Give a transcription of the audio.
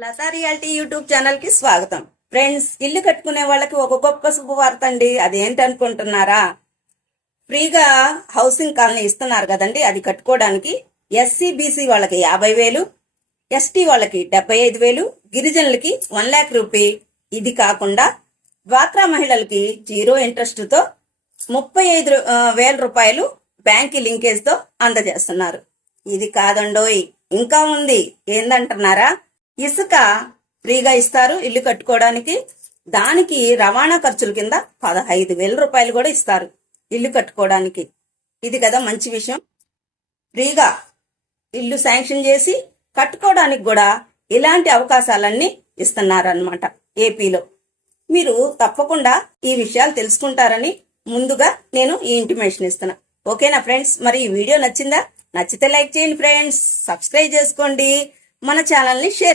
Lata reality YouTube channel కి స్వాగతం. Friends, ఇల్లు కట్టుకునే వాళ్ళకి ఒక గొప్ప శుభవార్త అండి. అది ఏంటనుకుంటున్నారా? ఫ్రీగా హౌసింగ్ కాలనీ ఇస్తున్నారు కదండి. అది కట్టుకోవడానికి ఎస్సీ బీసీ వాళ్ళకి 50,000, ఎస్టీ వాళ్ళకి 75,000, గిరిజనులకి 1,00,000 రూపీ. ఇది కాకుండా డ్వాక్రా మహిళలకి 0 ఇంట్రెస్ట్ తో 35,000 రూపాయలు బ్యాంక్ లింకేజ్ తో అందజేస్తున్నారు. ఇది కాదండోయ్, ఇంకా ఉంది. ఏందంటున్నారా? ఇసుక ఫ్రీగా ఇస్తారు ఇల్లు కట్టుకోవడానికి. దానికి రవాణా ఖర్చుల కింద 15,000 రూపాయలు కూడా ఇస్తారు ఇల్లు కట్టుకోవడానికి. ఇది కదా మంచి విషయం. ఫ్రీగా ఇల్లు శాంక్షన్ చేసి కట్టుకోవడానికి కూడా ఇలాంటి అవకాశాలన్నీ ఇస్తున్నారన్నమాట ఏపీలో. మీరు తప్పకుండా ఈ విషయాలు తెలుసుకుంటారని ముందుగా నేను ఈ ఇంటిమేషన్ ఇస్తున్నా. ఓకేనా ఫ్రెండ్స్? మరి ఈ వీడియో నచ్చిందా? నచ్చితే లైక్ చేయండి ఫ్రెండ్స్, సబ్స్క్రైబ్ చేసుకోండి, మన ఛానల్ని షేర్